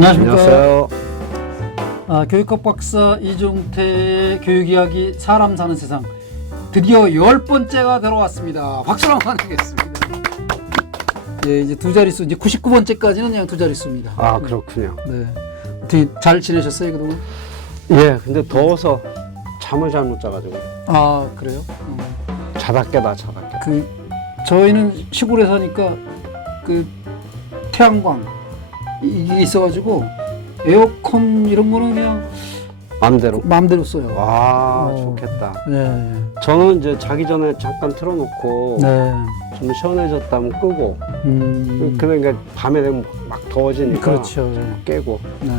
안녕하십니까. 안녕하세요. 교육학 박사 이종태의 교육이야기 사람 사는 세상 드디어 10번째가 들어왔습니다. 박수로 한번 드리겠습니다. 예, 이제 두 자릿수, 이제 99번째까지는 그냥 두 자릿수입니다. 아, 그렇군요. 네. 어떻게 잘 지내셨어요, 그동안? 예, 근데 더워서 잠을 잘 못 자가지고. 아, 그래요? 자다 깨다, 자다 깨다. 저희는 시골에 사니까 태양광 이게 있어가지고 에어컨 이런 거는 그냥 마음대로 써요. 와, 좋겠다. 네. 저는 이제 자기 전에 잠깐 틀어놓고 네. 좀 시원해졌다면 끄고. 그러니까 밤에 되면 막 더워지니까. 그렇죠. 네. 깨고. 네.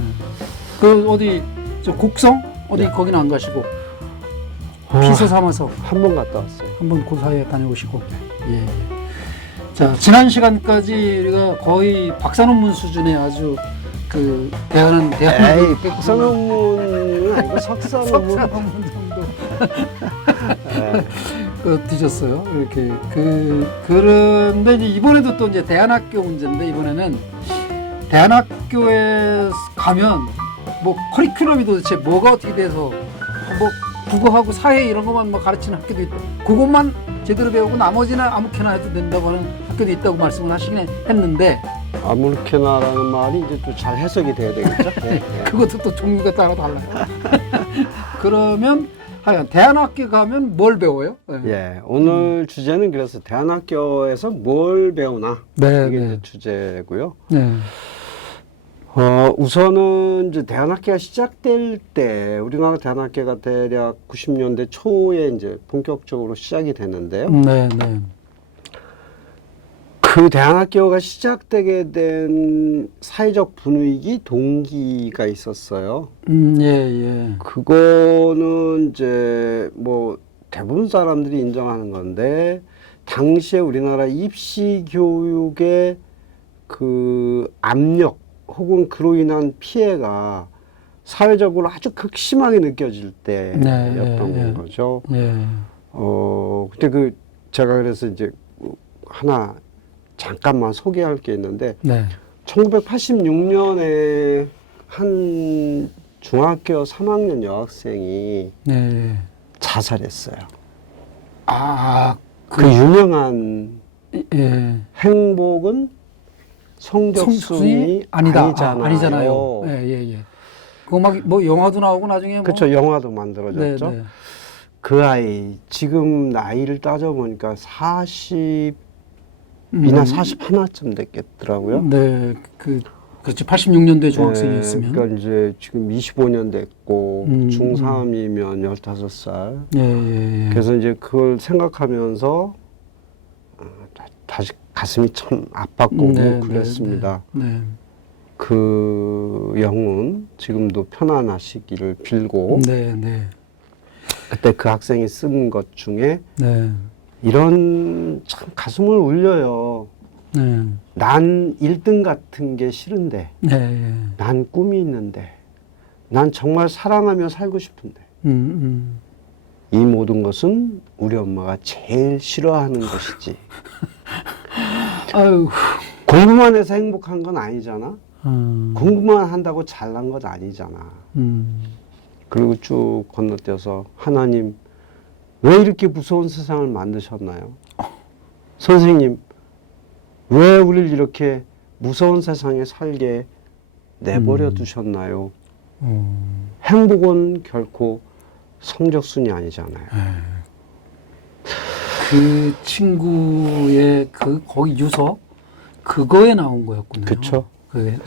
어디 저 곡성 어디 네. 거기는 안 가시고 피서 삼아서 한 번 갔다 왔어요. 한번 그 사이에 다녀오시고. 예. 자, 지난 시간까지 우리가 거의 박사 논문 수준의 아주 대단한 에이, 박사 논문은 아니고 석사 논문. 석사 논문 정도 네. 뒤졌어요. 이렇게 그런데 이제 이번에도 또 이제 대안학교 문제인데, 이번에는 대안학교에 가면 뭐 커리큘럼이 도대체 뭐가 어떻게 돼서 뭐 국어하고 사회 이런 것만 뭐 가르치는 학교도 있고, 그것만 제대로 배우고 나머지는 아무렇게나 해도 된다고 하는 학교도 있다고 말씀을 하시긴 했는데, 아무렇게나라는 말이 이제 또 잘 해석이 돼야 되겠죠? 네. 그것도 또 종류가 따라 달라요. 그러면 하여간 대안학교 가면 뭘 배워요? 네. 예, 오늘 주제는 그래서 대안학교에서 뭘 배우나, 네, 이게 네. 이제 주제고요. 네. 우선은 이제 대안학교가 시작될 때, 우리나라 대안학교가 대략 90년대 초에 이제 본격적으로 시작이 되는데요. 네, 네. 그 대안학교가 시작되게 된 사회적 분위기, 동기가 있었어요. 예, 예. 그거는 이제 뭐 대부분 사람들이 인정하는 건데, 당시에 우리나라 입시 교육의 그 압력 혹은 그로 인한 피해가 사회적으로 아주 극심하게 느껴질 때였던 네, 거죠. 네. 근데 제가 그래서 이제 하나 잠깐만 소개할 게 있는데, 네. 1986년에 한 중학교 3학년 여학생이 네. 자살했어요. 아, 그 유명한 예. 행복은 성적순이 아니잖아요. 아니잖아요. 예, 예, 예. 그거 막 뭐 영화도 나오고 나중에 뭐. 그렇죠. 영화도 만들어졌죠. 네, 네. 그 아이 지금 나이를 따져보니까 40이나 41쯤 됐겠더라고요. 네, 그렇지. 86년도에 중학생이었으면. 그러니까 이제 지금 25년 됐고 중3이면 15살. 예, 예, 예. 그래서 이제 그걸 생각하면서 다시 가슴이 참 아팠고 네, 뭉클했습니다. 네, 네. 그 영혼 지금도 편안하시기를 빌고, 네, 네. 그때 그 학생이 쓴 것 중에 네. 이런 참 가슴을 울려요. 네. 난 1등 같은 게 싫은데, 네, 예. 난 꿈이 있는데, 난 정말 사랑하며 살고 싶은데, 이 모든 것은 우리 엄마가 제일 싫어하는 것이지. 아유. 공부만 해서 행복한 건 아니잖아. 공부만 한다고 잘난 것 아니잖아. 그리고 쭉 건너뛰어서, 하나님 왜 이렇게 무서운 세상을 만드셨나요? 선생님 왜 우리를 이렇게 무서운 세상에 살게 내버려 두셨나요? 행복은 결코 성적순이 아니잖아요. 그 친구의 거기 유서 그거에 나온 거였군요. 그쵸? 그게.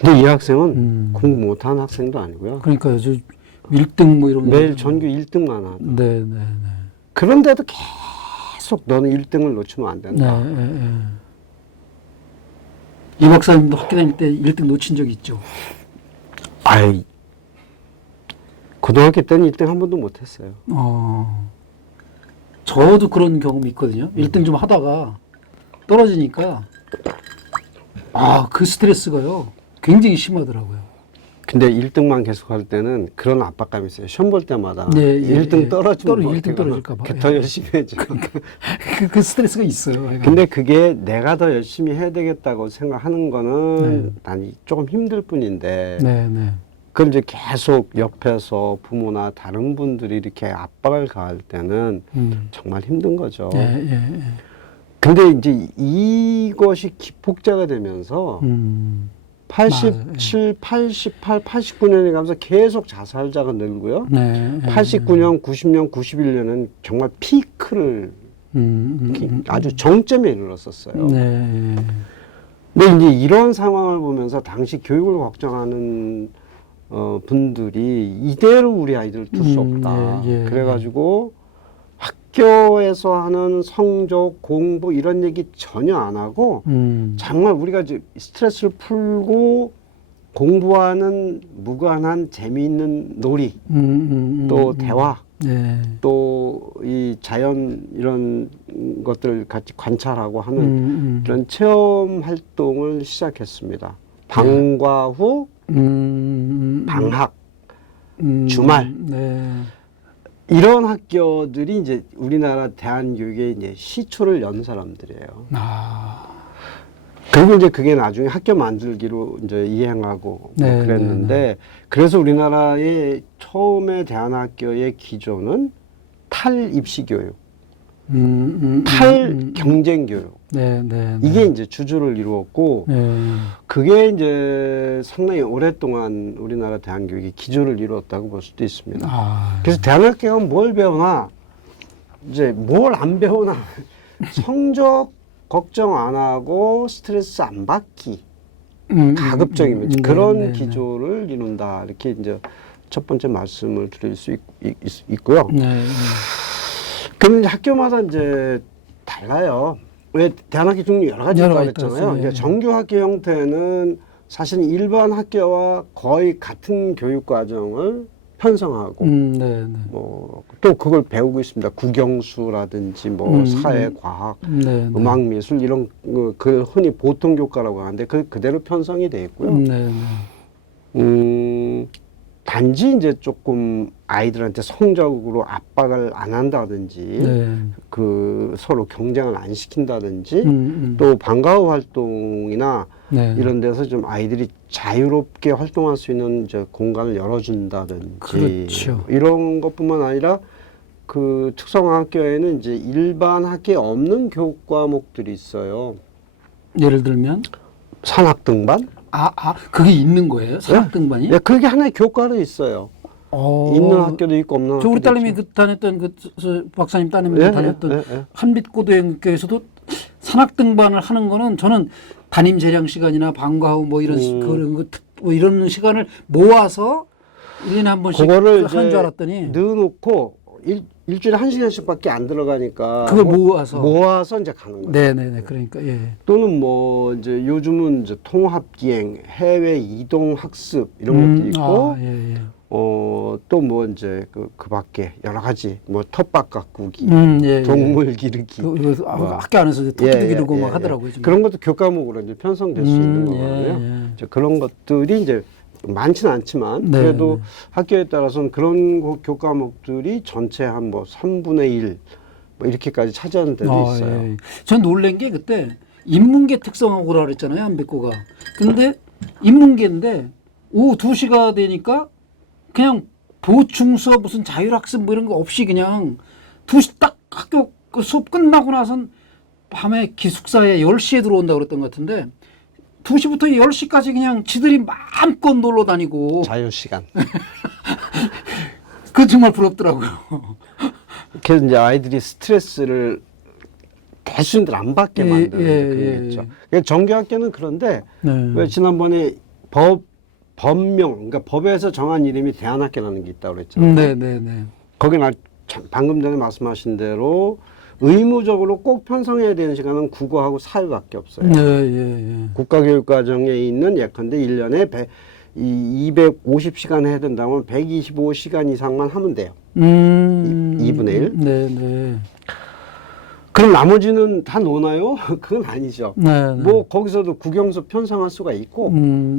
근데 이 학생은 공부 못하는 학생도 아니고요. 그러니까요. 저 1등 뭐 이런 매일 전교 1등만 하고. 네, 네, 네. 그런데도 계속 너는 1등을 놓치면 안 된다. 네, 네, 네. 이 박사님도 학교 다닐 때 1등 놓친 적 있죠? 아이, 고등학교 때는 1등 한 번도 못했어요. 저도 그런 경험이 있거든요. 1등 좀 하다가 떨어지니까 그 스트레스가요 굉장히 심하더라고요. 근데 1등만 계속 할 때는 그런 압박감이 있어요. 시험 볼 때마다 예, 예, 1등 예. 떨어지면 1등 떨어질까 봐. 더 열심히 해야지. 그 스트레스가 있어요. 근데 그게 내가 더 열심히 해야 되겠다고 생각하는 거는 네. 난 조금 힘들 뿐인데 네, 네. 그럼 이제 계속 옆에서 부모나 다른 분들이 이렇게 압박을 가할 때는 정말 힘든 거죠. 예, 예, 예. 근데 이제 이것이 기폭제가 되면서 87, 88, 89년에 가면서 계속 자살자가 늘고요. 네, 89년, 90년, 91년은 정말 피크를 아주 정점에 이르렀었어요. 네. 근데 이제 이런 상황을 보면서 당시 교육을 걱정하는 분들이 이대로 우리 아이들을 둘 수 없다. 예, 예, 그래가지고 학교에서 하는 성적, 공부 이런 얘기 전혀 안 하고 정말 우리가 이제 스트레스를 풀고 공부하는 무관한 재미있는 놀이, 또 대화, 네. 또 이 자연 이런 것들을 같이 관찰하고 하는 이런 체험 활동을 시작했습니다. 방과 후 방학, 주말 네. 이런 학교들이 이제 우리나라 대한교육의 이제 시초를 연 사람들이에요. 아. 그리고 이제 그게 나중에 학교 만들기로 이제 이행하고 네, 뭐 그랬는데 네, 네. 그래서 우리나라의 처음에 대한학교의 기조는 탈입시 교육, 탈경쟁 교육. 네, 네, 네. 이게 이제 주주를 이루었고 네. 그게 이제 상당히 오랫동안 우리나라 대한교육이 기조를 이루었다고 볼 수도 있습니다. 아. 그래서 대한학교가 뭘 배우나 이제 뭘 안 배우나 성적 걱정 안 하고 스트레스 안 받기 가급적이면 그런 네, 네, 기조를 이룬다 이렇게 이제 첫 번째 말씀을 드릴 수 있고요. 네. 그럼 이제 학교마다 이제 달라요. 왜 대한학교 종류 여러 가지가 여러 가지 있잖아요. 있어요. 예. 정규 학교 형태는 사실 일반 학교와 거의 같은 교육 과정을 편성하고 네, 네. 뭐 또 그걸 배우고 있습니다. 국영수라든지 뭐 사회, 과학, 네, 네. 음악, 미술 이런 그 흔히 보통 교과라고 하는데 그 그대로 편성이 돼 있고요. 네, 네. 단지 이제 조금 아이들한테 성적으로 압박을 안 한다든지 네. 그 서로 경쟁을 안 시킨다든지 또 방과 후 활동이나 네. 이런 데서 좀 아이들이 자유롭게 활동할 수 있는 이제 공간을 열어준다든지 그렇죠. 이런 것뿐만 아니라 그 특성화학교에는 이제 일반 학교에 없는 교육 과목들이 있어요. 예를 들면 산학 등반? 그게 있는 거예요? 산학 등반이? 네, 그게 하나의 교과로 있어요. 있는 학교도 있고 없는 저 학교도 우리 딸내미 있죠. 다녔던 저 박사님 따님이 예, 다녔던 예, 예. 한빛고등학교에서도 산악 등반을 하는 거는 저는 담임 재량 시간이나 방과 후 뭐 이런 그런 거 뭐 이런 시간을 모아서 1년에 한 번씩 그거를 하는 이제 줄 알았더니 넣어놓고 일주일에 1시간씩밖에 안 들어가니까 그걸 모아서 이제 가는 거예요. 네네네 그러니까 예. 또는 뭐 이제 요즘은 이제 통합기행, 해외 이동 학습 이런 것도 있고 예, 예. 또 뭐 이제 그 밖에 여러 가지 뭐 텃밭 가꾸기, 예, 동물 기르기, 학교 안에서 토끼도 기르고 막 하더라고요. 좀. 그런 것도 교과목으로 이제 편성될 수 있는 거거든요. 이제 그런 것들이 이제 많지는 않지만 네, 그래도 네. 학교에 따라서는 그런 교과목들이 전체 한 뭐 3분의 1 뭐 이렇게까지 차지하는 데도 있어요. 예. 전 놀란 게 그때 인문계 특성화고라 그랬잖아요, 한백고가. 근데 인문계인데 오후 2시가 되니까 그냥 보충 수업 무슨 자율학습 뭐 이런 거 없이 그냥 2시 딱 학교 그 수업 끝나고 나선 밤에 기숙사에 10시에 들어온다고 그랬던 것 같은데 2시부터 10시까지 그냥 지들이 마음껏 놀러 다니고 자유시간. 그거 정말 부럽더라고요. 그래서 이제 아이들이 스트레스를 대수인들 안 받게 만드는 그게 있죠. 정규학교는 그런데 왜 지난번에 법명, 그러니까 법에서 정한 이름이 대안학교라는 게 있다고 그랬잖아요. 네네네. 거기는 방금 전에 말씀하신 대로 의무적으로 꼭 편성해야 되는 시간은 국어하고 사회밖에 없어요. 국가교육과정에 있는 예컨대 1년에 250시간 해야 된다면 125시간 이상만 하면 돼요. 2분의 1. 네네. 그럼 나머지는 다 노나요? 그건 아니죠. 네, 네. 뭐 거기서도 국영수 편성할 수가 있고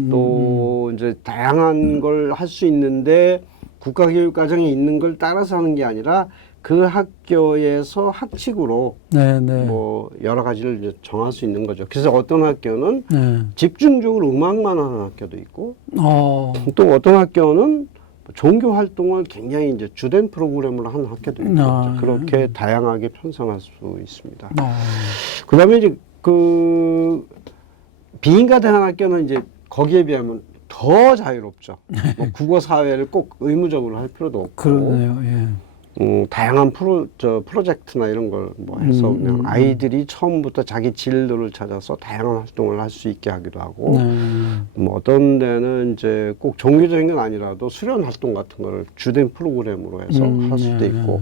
또 이제 다양한 걸 할 수 있는데 국가교육과정에 있는 걸 따라서 하는 게 아니라 그 학교에서 학칙으로 네, 네. 뭐 여러 가지를 이제 정할 수 있는 거죠. 그래서 어떤 학교는 네. 집중적으로 음악만 하는 학교도 있고 또 어떤 학교는 종교 활동을 굉장히 이제 주된 프로그램으로 하는 학교도 있고 그렇게 다양하게 편성할 수 있습니다. 그다음에 이제 그 비인가 대안학교는 이제 거기에 비하면 더 자유롭죠. 뭐 국어 사회를 꼭 의무적으로 할 필요도 없고. 그러네요. 예. 다양한 프로젝트나 이런 걸 뭐 해서 그냥 아이들이 처음부터 자기 진로를 찾아서 다양한 활동을 할 수 있게 하기도 하고, 뭐 어떤 데는 이제 꼭 종교적인 건 아니라도 수련 활동 같은 거를 주된 프로그램으로 해서 할 수도 있고,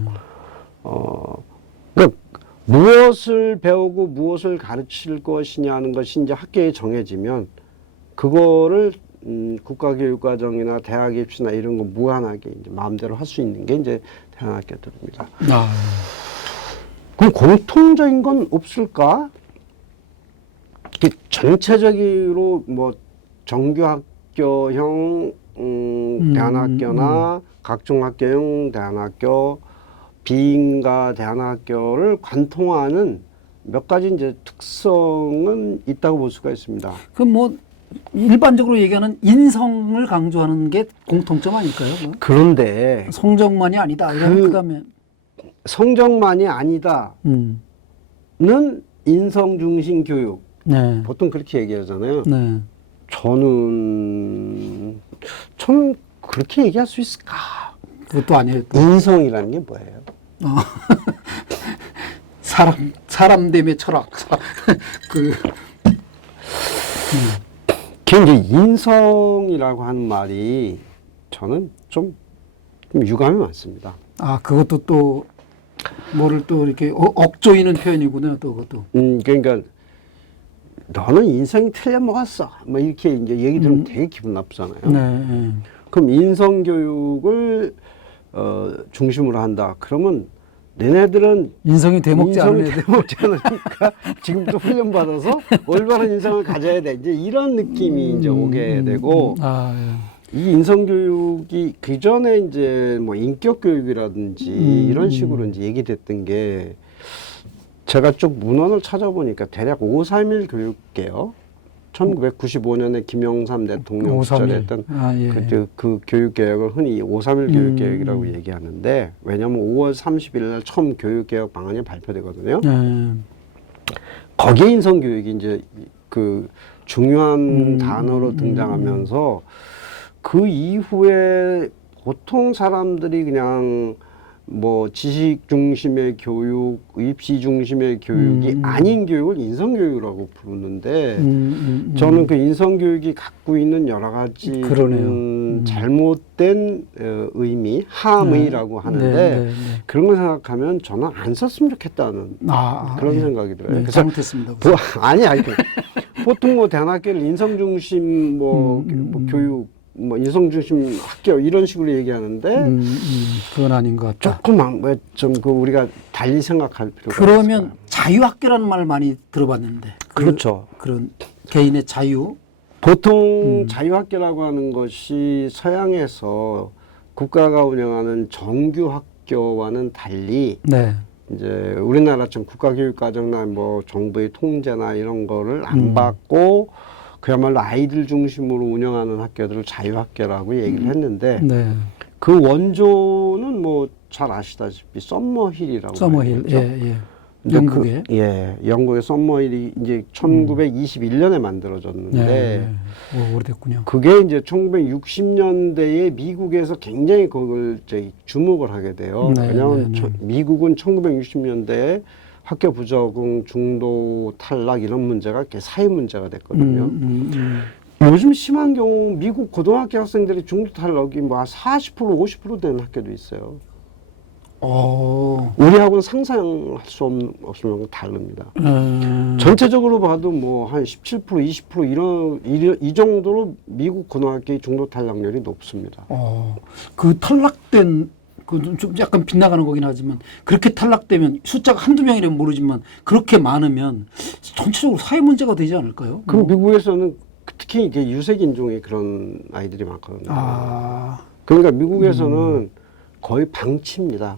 그러니까 무엇을 배우고 무엇을 가르칠 것이냐는 것이 이제 학교에 정해지면 그거를 국가교육과정이나 대학 입시나 이런 거 무한하게 이제 마음대로 할 수 있는 게 이제 대안학교들입니다. 그럼 공통적인 건 없을까? 전체적으로 뭐 정규학교형 대안학교나 각종학교형 대안학교, 비인가 대안학교를 관통하는 몇 가지 이제 특성은 있다고 볼 수가 있습니다. 그럼 뭐 일반적으로 얘기하는 인성을 강조하는 게 공통점 아닐까요? 뭐? 그런데 성적만이 아니다. 그다음에 성적만이 아니다는 인성 중심 교육. 네. 보통 그렇게 얘기하잖아요. 네. 저는 그렇게 얘기할 수 있을까? 그것도 아니에요. 또. 인성이라는 게 뭐예요? 사람됨의 철학. 이제 인성이라고 하는 말이 저는 좀 유감이 많습니다. 그것도 또 뭐를 또 이렇게 억조이는 표현이구나. 또 그것도. 그러니까 너는 인성이 틀려 먹었어. 뭐 이렇게 이제 얘기 들으면 되게 기분 나쁘잖아요. 네. 그럼 인성 교육을 중심으로 한다. 그러면 너네들은 인성이 되먹지 않으니까 지금부터 훈련 받아서 올바른 인성을 가져야 돼. 이제 이런 느낌이 이제 오게 되고 이 인성 교육이 그 전에 이제 뭐 인격 교육이라든지 이런 식으로 이제 얘기됐던 게 제가 쭉 문헌을 찾아보니까 대략 531 교육개혁 1995년에 김영삼 대통령 시절에 했던 그 교육개혁을 흔히 531 교육개혁이라고 얘기하는데, 왜냐하면 5월 30일 날 처음 교육개혁 방안이 발표되거든요. 거기에 인성교육이 이제 그 중요한 단어로 등장하면서 그 이후에 보통 사람들이 그냥 뭐 지식 중심의 교육, 입시 중심의 교육이 아닌 교육을 인성교육이라고 부르는데 저는 그 인성교육이 갖고 있는 여러 가지 잘못된 의미, 함의라고 하는데 그런 걸 생각하면 저는 안 썼으면 좋겠다는 그런 생각이 들어요. 그래서 잘못했습니다. 아니 보통 뭐 대안학교를 인성 중심 뭐 교육 뭐 인성 중심 학교 이런 식으로 얘기하는데 그건 아닌 것 같다. 조금 좀 그 우리가 달리 생각할 필요가 그러면 있을까요? 자유학교라는 말을 많이 들어봤는데 그렇죠. 그런 개인의 자유. 보통 자유학교라고 하는 것이 서양에서 국가가 운영하는 정규학교와는 달리 이제 우리나라처럼 국가교육과정이나 뭐 정부의 통제나 이런 거를 안 받고 그야말로 아이들 중심으로 운영하는 학교들을 자유학교라고 얘기를 했는데 그 원조는 뭐 잘 아시다시피 썸머힐이라고 서머힐, 영국에 영국의 썸머힐이 이제 1921년에 만들어졌는데 오래됐군요. 그게 이제 1960년대에 미국에서 굉장히 그걸 이제 주목을 하게 돼요. 왜냐하면 미국은 1960년대에 학교 부적응, 중도 탈락 이런 문제가 이렇게 사회 문제가 됐거든요. 요즘 심한 경우 미국 고등학교 학생들이 중도 탈락이 뭐 40%, 50% 되는 학교도 있어요. 우리하고는 상상할 수 없는 다릅니다. 전체적으로 봐도 뭐 한 17%, 20% 이 정도로 미국 고등학교의 중도 탈락률이 높습니다. 그 탈락된 좀 약간 빗나가는 거긴 하지만 그렇게 탈락되면 숫자가 한두 명이라면 모르지만 그렇게 많으면 전체적으로 사회 문제가 되지 않을까요? 그럼 미국에서는 특히 이제 유색 인종의 그런 아이들이 많거든요. 그러니까 미국에서는 거의 방치입니다.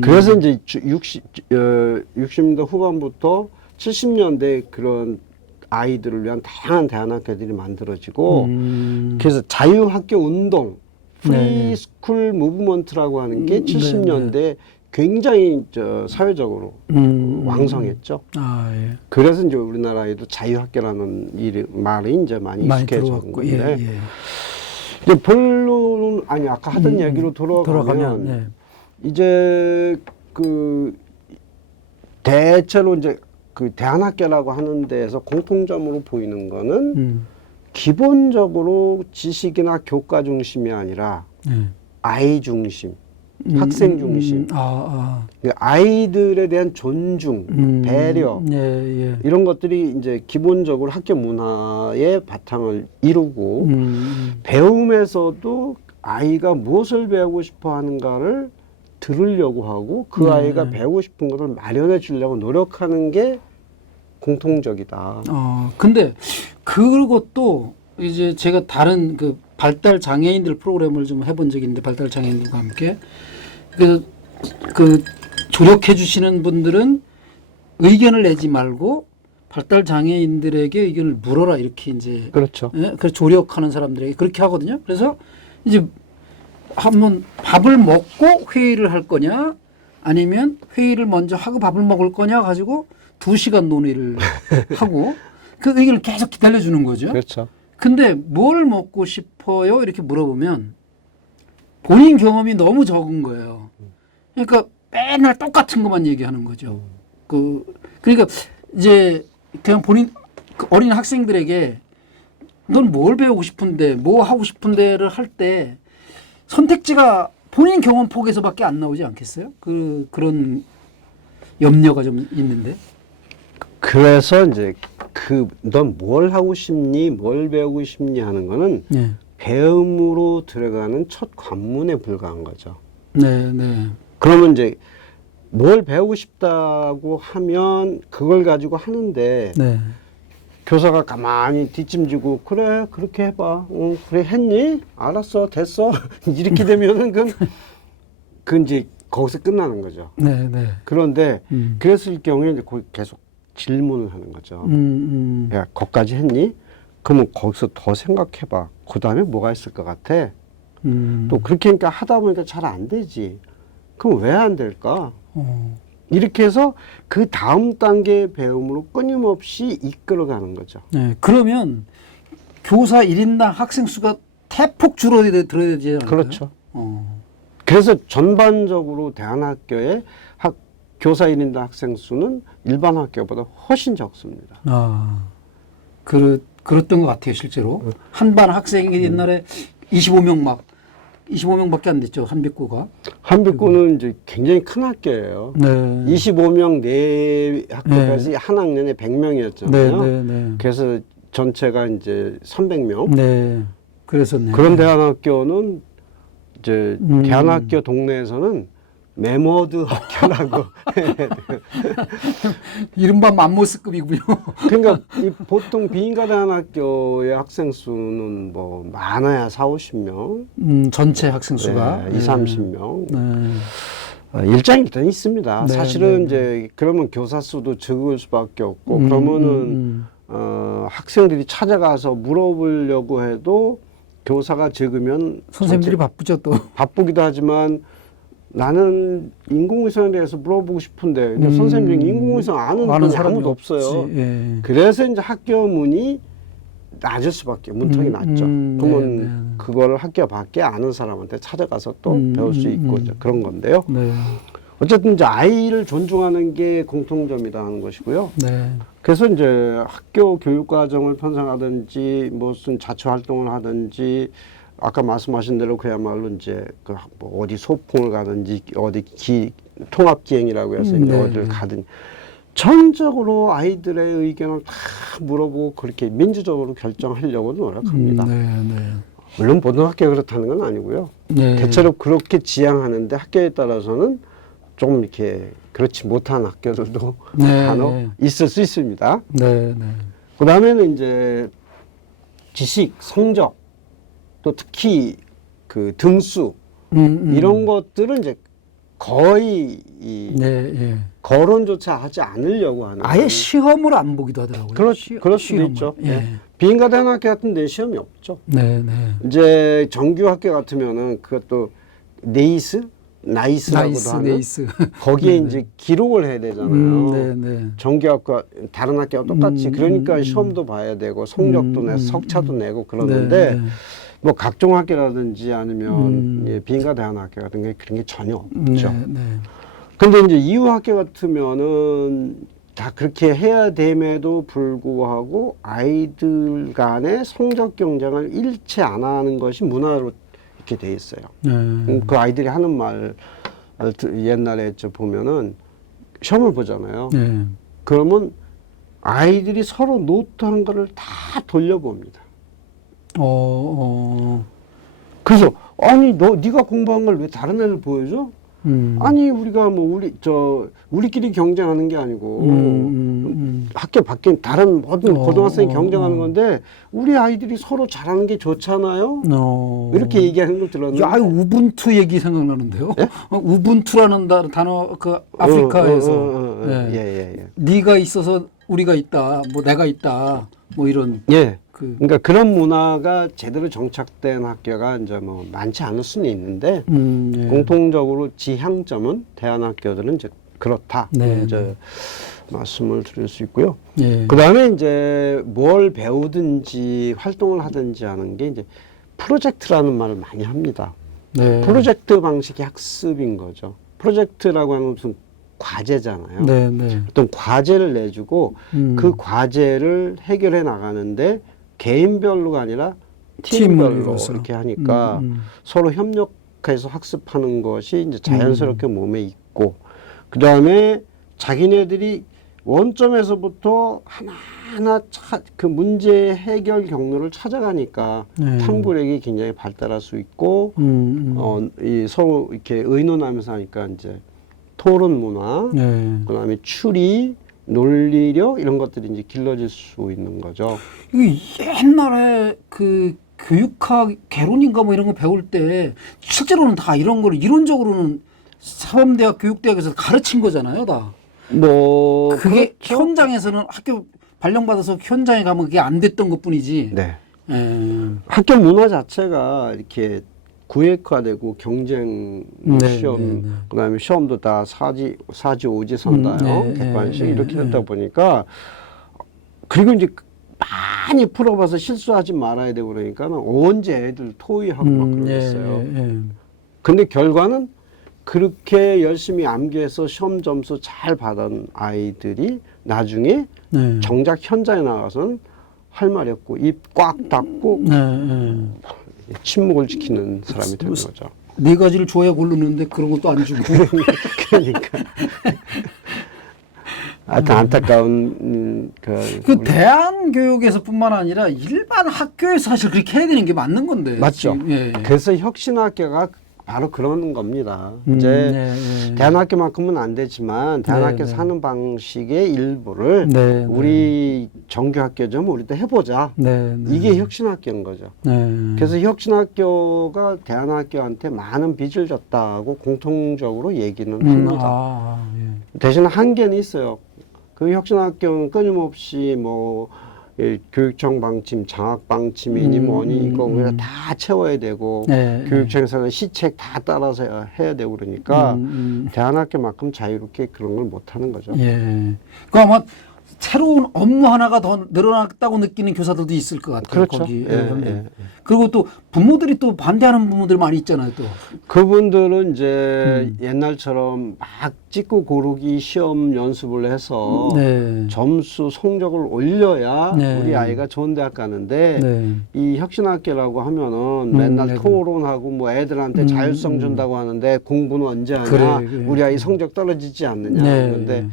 그래서 이제 60년대 후반부터 70년대 그런 아이들을 위한 다양한 대안학교들이 만들어지고 그래서 자유학교 운동, 프리스쿨 무브먼트라고 하는 게 70년대 굉장히 사회적으로 왕성했죠. 예. 그래서 이제 우리나라에도 자유학교라는 말이 이제 많이 익숙해졌는데 이제 본론은 아니 아까 하던 얘기로 돌아가면 이제 그 대체로 이제 그 대안학교라고 하는 데에서 공통점으로 보이는 거는 기본적으로 지식이나 교과 중심이 아니라 아이 중심, 학생 중심, 아이들에 대한 존중, 배려 이런 것들이 이제 기본적으로 학교 문화의 바탕을 이루고 배움에서도 아이가 무엇을 배우고 싶어 하는가를 들으려고 하고 그 아이가 배우고 싶은 것을 마련해 주려고 노력하는 게 공통적이다. 근데 그리고 또 이제 제가 다른 그 발달 장애인들 프로그램을 좀 해본 적이 있는데 발달 장애인들과 함께 그래서 그 조력해 주시는 분들은 의견을 내지 말고 발달 장애인들에게 의견을 물어라 이렇게 이제 그렇죠. 예? 그래서 조력하는 사람들에게 그렇게 하거든요. 그래서 이제 한번 밥을 먹고 회의를 할 거냐 아니면 회의를 먼저 하고 밥을 먹을 거냐 가지고 2시간 논의를 하고 그 의견을 계속 기다려주는 거죠. 그렇죠. 근데 뭘 먹고 싶어요? 이렇게 물어보면 본인 경험이 너무 적은 거예요. 그러니까 맨날 똑같은 것만 얘기하는 거죠. 그러니까 이제 그냥 본인 그 어린 학생들에게 넌 뭘 배우고 싶은데 뭐 하고 싶은데를 할 때 선택지가 본인 경험 폭에서밖에 안 나오지 않겠어요? 그런 염려가 좀 있는데. 그래서 이제 넌 뭘 하고 싶니, 뭘 배우고 싶니 하는 거는 배움으로 들어가는 첫 관문에 불과한 거죠. 네. 그러면 이제 뭘 배우고 싶다고 하면 그걸 가지고 하는데 교사가 가만히 뒷짐지고 그래 그렇게 해봐, 그래 했니? 알았어 됐어 이렇게 되면은 그건 이제 거기서 끝나는 거죠. 그런데 그랬을 경우에 이제 계속 질문을 하는 거죠. 야, 거기까지 했니? 그러면 거기서 더 생각해봐. 그 다음에 뭐가 있을 것 같아? 또 그렇게 하니까 하다 보니까 잘 안 되지. 그럼 왜 안 될까? 이렇게 해서 그 다음 단계의 배움으로 끊임없이 이끌어가는 거죠. 그러면 교사 1인당 학생 수가 대폭 줄어들어야 되지 않을까요? 그렇죠. 그래서 전반적으로 대안학교의 교사 1인당 학생 수는 일반 학교보다 훨씬 적습니다. 그랬던 것 같아요, 실제로. 한 반 학생이 옛날에 25명밖에 안 됐죠, 한빛구가. 한빛구는 이제 굉장히 큰 학교예요. 25명 내 학교까지 한 학년에 100명이었잖아요. 그래서 전체가 이제 300명. 그랬었네요. 그런 대안학교는 이제 대안학교 동네에서는 메머드 학교라고. 이른바 맘모스급이군요. 그러니까 보통 비인가 대안학교의 학생 수는 뭐 많아야 40-50명. 전체 학생 수가 20-30명. 일장이 일단 있습니다. 사실은 이제 그러면 교사 수도 적을 수밖에 없고 그러면은 학생들이 찾아가서 물어보려고 해도 교사가 적으면 선생님들이 바쁘죠 또. 바쁘기도 하지만 나는 인공위성에 대해서 물어보고 싶은데 근데 선생님 인공위성 아는 사람이 아무도 없어요. 그래서 이제 학교 문이 낮을 수밖에 문턱이 낮죠. 그러면 그거를 학교 밖에 아는 사람한테 찾아가서 또 배울 수 있고 그런 건데요. 어쨌든 이제 아이를 존중하는 게 공통점이다 하는 것이고요. 그래서 이제 학교 교육 과정을 편성하든지 무슨 자체 활동을 하든지 아까 말씀하신 대로 그야말로 이제 뭐 어디 소풍을 가든지 어디 통합 기행이라고 해서 이제 어디를 가든지 전적으로 아이들의 의견을 다 물어보고 그렇게 민주적으로 결정하려고 노력합니다. 물론 모든 학교가 그렇다는 건 아니고요. 네. 대체로 그렇게 지향하는데 학교에 따라서는 조금 이렇게 그렇지 못한 학교들도 네. 간혹 있을 수 있습니다. 네, 네. 그 다음에는 이제 지식, 성적, 또 특히 그 등수 이런 것들은 이제 거의 이 네, 예. 거론조차 하지 않으려고 하는. 아예 시험을 안 보기도 하더라고요. 그럴 수도 시험을. 있죠. 예. 예. 비인가대학교 같은 데 시험이 없죠. 네, 네. 이제 정규 학교 같으면은 그것도 나이스라고도 나이스, 하는 네이스. 거기에 이제 기록을 해야 되잖아요. 네, 네. 정규 학과 다른 학교와 똑같이 그러니까 시험도 봐야 되고 성적도 내고 석차도 내고 그러는데 네, 네. 뭐 각종 학교라든지 아니면 예, 비인가 대안학교 같은 게 그런 게 전혀 없죠. 네, 네. 근데 이제 이후 학교 같으면은 다 그렇게 해야 됨에도 불구하고 아이들 간의 성적 경쟁을 일체 안 하는 것이 문화로 이렇게 돼 있어요. 그 아이들이 하는 말 옛날에 저 보면은 시험을 보잖아요. 네. 그러면 아이들이 서로 노트하는 거를 다 돌려봅니다. 그래서 아니 네가 공부한 걸 왜 다른 애를 보여줘? 아니 우리가 뭐 우리끼리 경쟁하는 게 아니고 학교 밖에 다른 모든 고등학생이 경쟁하는 건데 우리 아이들이 서로 잘하는 게 좋잖아요. 이렇게 얘기하는 걸 들었는데. 야, 우분투 얘기 생각나는데요. 예? 우분투라는 단어 그 아프리카에서 예. 네가 있어서 우리가 있다, 뭐 내가 있다, 뭐 이런. 예. 그러니까 그런 문화가 제대로 정착된 학교가 이제 뭐 많지 않을 수는 있는데 예. 공통적으로 지향점은 대안학교들은 이제 그렇다. 네, 이제 말씀을 드릴 수 있고요. 예. 그 다음에 이제 뭘 배우든지 활동을 하든지 하는 게 이제 프로젝트라는 말을 많이 합니다. 네. 프로젝트 방식의 학습인 거죠. 프로젝트라고 하는 무슨 과제잖아요. 네, 네. 어떤 과제를 내주고 그 과제를 해결해 나가는데 개인별로가 아니라 팀별로 이렇게 하니까 서로 협력해서 학습하는 것이 이제 자연스럽게 몸에 있고 그 다음에 자기네들이 원점에서부터 하나하나 그 문제 해결 경로를 찾아가니까 네. 탐구력이 굉장히 발달할 수 있고 이 서로 이렇게 의논하면서 하니까 이제 토론 문화, 네. 그다음에 추리, 논리력 이런 것들이 이제 길러질 수 있는 거죠. 이 옛날에 그 교육학 개론인가 뭐 이런 거 배울 때 실제로는 다 이런 거를 이론적으로는 사범대학 교육대학에서 가르친 거잖아요, 다. 뭐 그게 그렇죠? 현장에서는 학교 발령받아서 현장에 가면 그게 안 됐던 것뿐이지. 네. 예. 학교 문화 자체가 이렇게 구획화되고 경쟁 시험 그다음에 시험도 다 사지 오지 선다요. 객관식 이렇게 했다 보니까 그리고 이제 많이 풀어봐서 실수하지 말아야 되고 그러니까 언제 애들 토의하고 막 그러겠어요. 근데 결과는 그렇게 열심히 암기해서 시험 점수 잘 받은 아이들이 나중에 정작 현장에 나가서는 할 말이 없고 입 꽉 닫고 침묵을 지키는 사람이 되는 거죠. 네 가지를 줘야 고르는데 그런 것도 안 주고. 그러니까. 하여튼 안타까운 그 대안 교육에서뿐만 아니라 일반 학교에서 사실 그렇게 해야 되는 게 맞는 건데. 맞죠. 예. 그래서 혁신학교가 바로 그런 겁니다. 이제 대안학교만큼은 안 되지만 대안학교에서 하는 방식의 일부를 우리 정규학교좀 우리도 해보자. 이게 혁신학교인 거죠. 그래서 혁신학교가 대안학교한테 많은 빚을 졌다고 공통적으로 얘기는 합니다. 대신 한계는 있어요. 그 혁신학교는 끊임없이 뭐 교육청 방침, 장학 방침이니 뭐니 이거 우리가 다 채워야 되고 교육청에서는 시책 다 따라서 해야 되고 그러니까 대안학교만큼 자유롭게 그런 걸 못하는 거죠. 예. 그 아마 새로운 업무 하나가 더 늘어났다고 느끼는 교사들도 있을 것 같아요. 그렇죠. 거기. 그리고 또 부모들이 또 반대하는 부모들 많이 있잖아요. 또 그분들은 이제 옛날처럼 막 찍고 고르기 시험 연습을 해서 점수 성적을 올려야 우리 아이가 좋은 대학 가는데 이 혁신학교라고 하면은 맨날 토론하고 뭐 애들한테 자율성 준다고 하는데 공부는 언제 하냐? 우리 아이 성적 떨어지지 않느냐? 그런데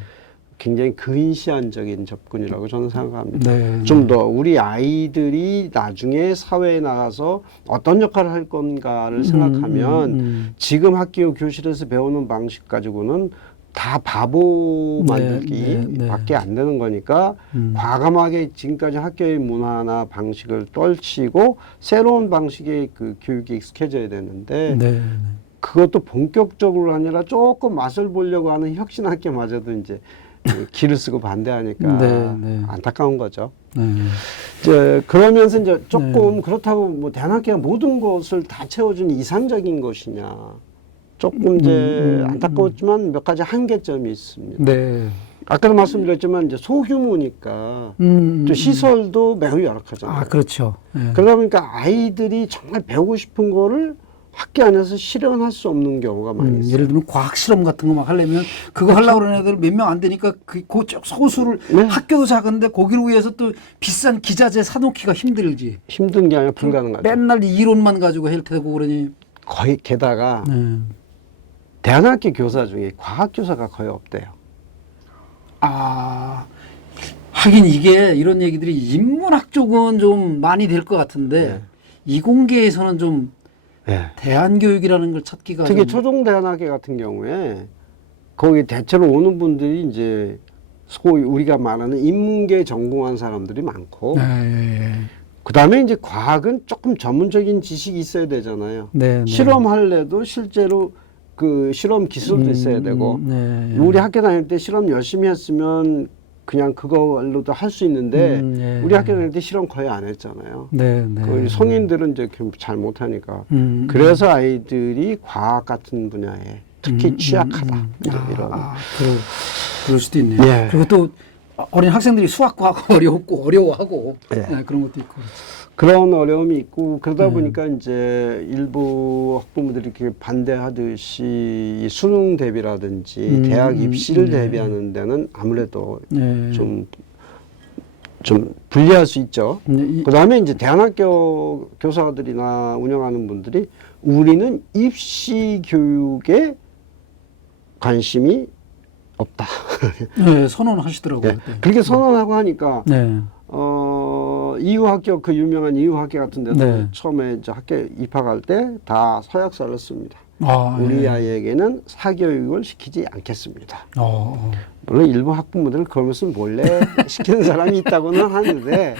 굉장히 근시안적인 접근이라고 저는 생각합니다. 네. 좀 더 우리 아이들이 나중에 사회에 나가서 어떤 역할을 할 건가를 생각하면 지금 학교 교실에서 배우는 방식 가지고는 다 바보 만들기 밖에 안 되는 거니까 과감하게 지금까지 학교의 문화나 방식을 떨치고 새로운 방식의 그 교육에 익숙해져야 되는데 네. 그것도 본격적으로 아니라 조금 맛을 보려고 하는 혁신학교마저도 이제 길을 쓰고 반대하니까 안타까운 거죠. 이제 그러면서 이제 조금 그렇다고 뭐 대안학교가 모든 것을 다 채워주는 이상적인 것이냐. 조금 이제 안타까웠지만 몇 가지 한계점이 있습니다. 네. 아까도 말씀드렸지만 이제 소규모니까 또 시설도 매우 열악하잖아요. 아, 그렇죠. 네. 그러다 보니까 아이들이 정말 배우고 싶은 거를 학교 안에서 실현할 수 없는 경우가 많이 있어요. 예를 들면 과학 실험 같은 거 막 하려면 그거 하려고 그러는 애들 몇 명 안 되니까 그쪽 소수를 학교도 작은데 거기를 위해서 또 비싼 기자재 사놓기가 힘들지. 힘든 게 아니라 불가능하죠. 맨날 이론만 가지고 할 테고 그러니. 거의 게다가 대안학교 교사 중에 과학 교사가 거의 없대요. 아, 하긴 이게 이런 얘기들이 인문학 쪽은 좀 많이 될 것 같은데 이공계에서는 좀 대안교육이라는 걸 찾기가 특히 좀... 초중대안학교 같은 경우에 거기 대체로 오는 분들이 이제 소위 우리가 말하는 인문계 전공한 사람들이 많고 그 다음에 이제 과학은 조금 전문적인 지식이 있어야 되잖아요. 실험할래도 실제로 그 실험 기술도 있어야 되고 우리 학교 다닐 때 실험 열심히 했으면 그냥 그걸로도 할 수 있는데 우리 학교 다닐 때 실험 거의 안 했잖아요. 성인들은 이제 잘 못하니까 그래서 아이들이 과학 같은 분야에 특히 취약하다. 이런. 그럴 수도 있네요. 그리고 또 어린 학생들이 수학과 어려워하고 그런 것도 있고. 그런 어려움이 있고 그러다 보니까 이제 일부 학부모들이 이렇게 반대하듯이 이 수능 대비라든지 대학 입시를 대비하는 데는 아무래도 좀 불리할 수 있죠. 그 다음에 이제 대안학교 교사들이나 운영하는 분들이 우리는 입시 교육에 관심이 없다. 선언하시더라고요. 그렇게 선언하고 하니까 이유학교 그 유명한 이유학교 같은 데도 처음에 이제 학교 입학할 때 다 서약서를 씁니다. 우리 아이에게는 사교육을 시키지 않겠습니다. 물론 일부 학부모들은 그러면서 몰래 시키는 사람이 있다고는 하는데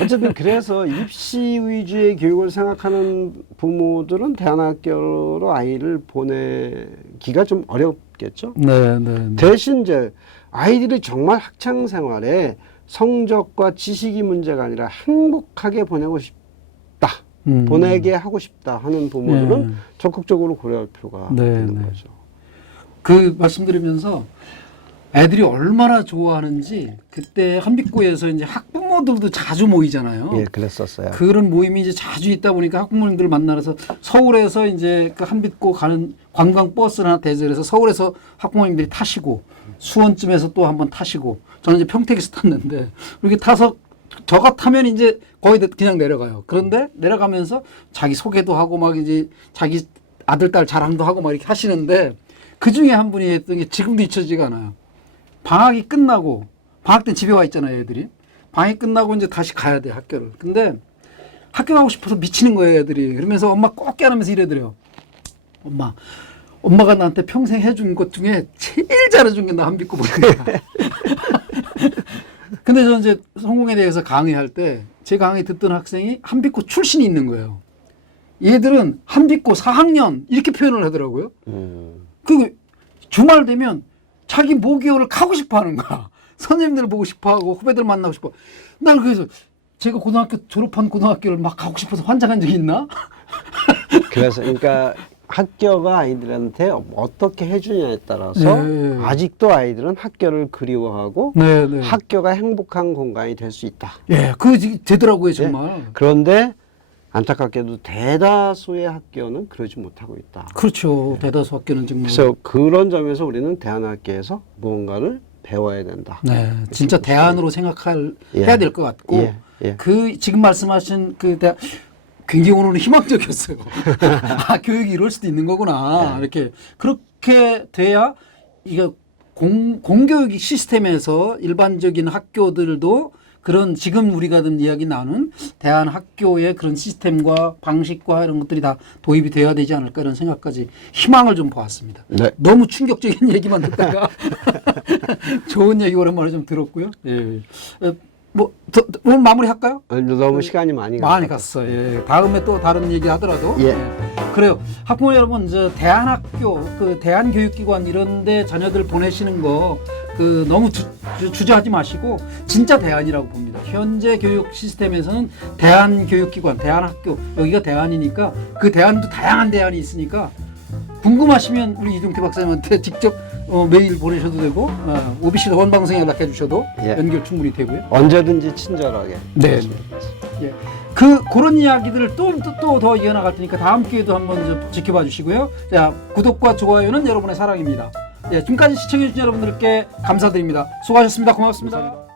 어쨌든 그래서 입시 위주의 교육을 생각하는 부모들은 대안학교로 아이를 보내기가 좀 어렵겠죠. 대신 이제 아이들이 정말 학창 생활에 성적과 지식이 문제가 아니라 행복하게 보내고 싶다. 보내게 하고 싶다 하는 부모들은 적극적으로 고려할 필요가 있는 거죠. 그 말씀드리면서 애들이 얼마나 좋아하는지 그때 한빛고에서 이제 학부모들도 자주 모이잖아요. 그랬었어요. 그런 모임이 이제 자주 있다 보니까 학부모님들 만나서 서울에서 이제 그 한빛고 가는 관광 버스를 하나 대절해서 서울에서 학부모님들이 타시고 수원쯤에서 또 한번 타시고 저는 이제 평택에서 탔는데 이렇게 타서 저가 타면 이제 거의 그냥 내려가요. 그런데 내려가면서 자기 소개도 하고 막 이제 자기 아들, 딸 자랑도 하고 막 이렇게 하시는데 그 중에 한 분이 했던 게 지금도 잊혀지지가 않아요. 방학이 끝나고, 방학 때 집에 와 있잖아요, 애들이. 방학이 끝나고 이제 다시 가야 돼, 학교를. 근데 학교 가고 싶어서 미치는 거예요, 애들이. 그러면서 엄마 꼭 깨안으면서 이래더래요. 엄마가 나한테 평생 해준 것 중에 제일 잘해준 게 나 한빛고 보는 거야. 근데 저는 이제 성공에 대해서 강의할 때 제 강의 듣던 학생이 한빛고 출신이 있는 거예요. 얘들은 한빛고 4학년 이렇게 표현을 하더라고요. 그리고 주말 되면 자기 모기업을 가고 싶어 하는 거야. 선생님들 보고 싶어 하고 후배들 만나고 싶어. 난 그래서 제가 고등학교 졸업한 고등학교를 막 가고 싶어서 환장한 적이 있나? 그래서 그러니까 학교가 아이들한테 어떻게 해주냐에 따라서 아직도 아이들은 학교를 그리워하고 학교가 행복한 공간이 될 수 있다. 그거 되더라고요, 정말. 그런데 안타깝게도 대다수의 학교는 그러지 못하고 있다. 그렇죠. 대다수 학교는 정말. 그래서 그런 점에서 우리는 대안학교에서 무언가를 배워야 된다. 진짜 대안으로 해야 될 것 같고 그 지금 말씀하신 그 굉장히 오늘은 희망적이었어요. 교육이 이럴 수도 있는 거구나. 이렇게 그렇게 돼야 이게 공교육 시스템에서 일반적인 학교들도 그런 지금 우리가 듣는 이야기 나눈 대한학교의 그런 시스템과 방식과 이런 것들이 다 도입이 되어야 되지 않을까 이런 생각까지 희망을 좀 보았습니다. 네. 너무 충격적인 얘기만 듣다가 좋은 얘기 오랜만에 좀 들었고요. 예. 오늘 마무리할까요? 아니, 너무 시간이 많이 갔어요. 예. 다음에 또 다른 얘기 하더라도. 예. 그래요. 학부모 여러분, 대한학교, 대한교육기관 이런데 자녀들 보내시는 거 너무 주저하지 마시고 진짜 대안이라고 봅니다. 현재 교육 시스템에서는 대한교육기관, 대한학교 여기가 대안이니까 그 대안도 다양한 대안이 있으니까 궁금하시면 우리 이종태 박사님한테 직접 메일 보내셔도 되고 OBC 원방송에 연락해 주셔도 예. 연결 충분히 되고요. 언제든지 친절하게. 네. 예. 그런 이야기들을 또 더 이어나갈 테니까 다음 기회도 한번 좀 지켜봐 주시고요. 자, 구독과 좋아요는 여러분의 사랑입니다. 예, 지금까지 시청해 주신 여러분들께 감사드립니다. 수고하셨습니다. 고맙습니다. 감사합니다.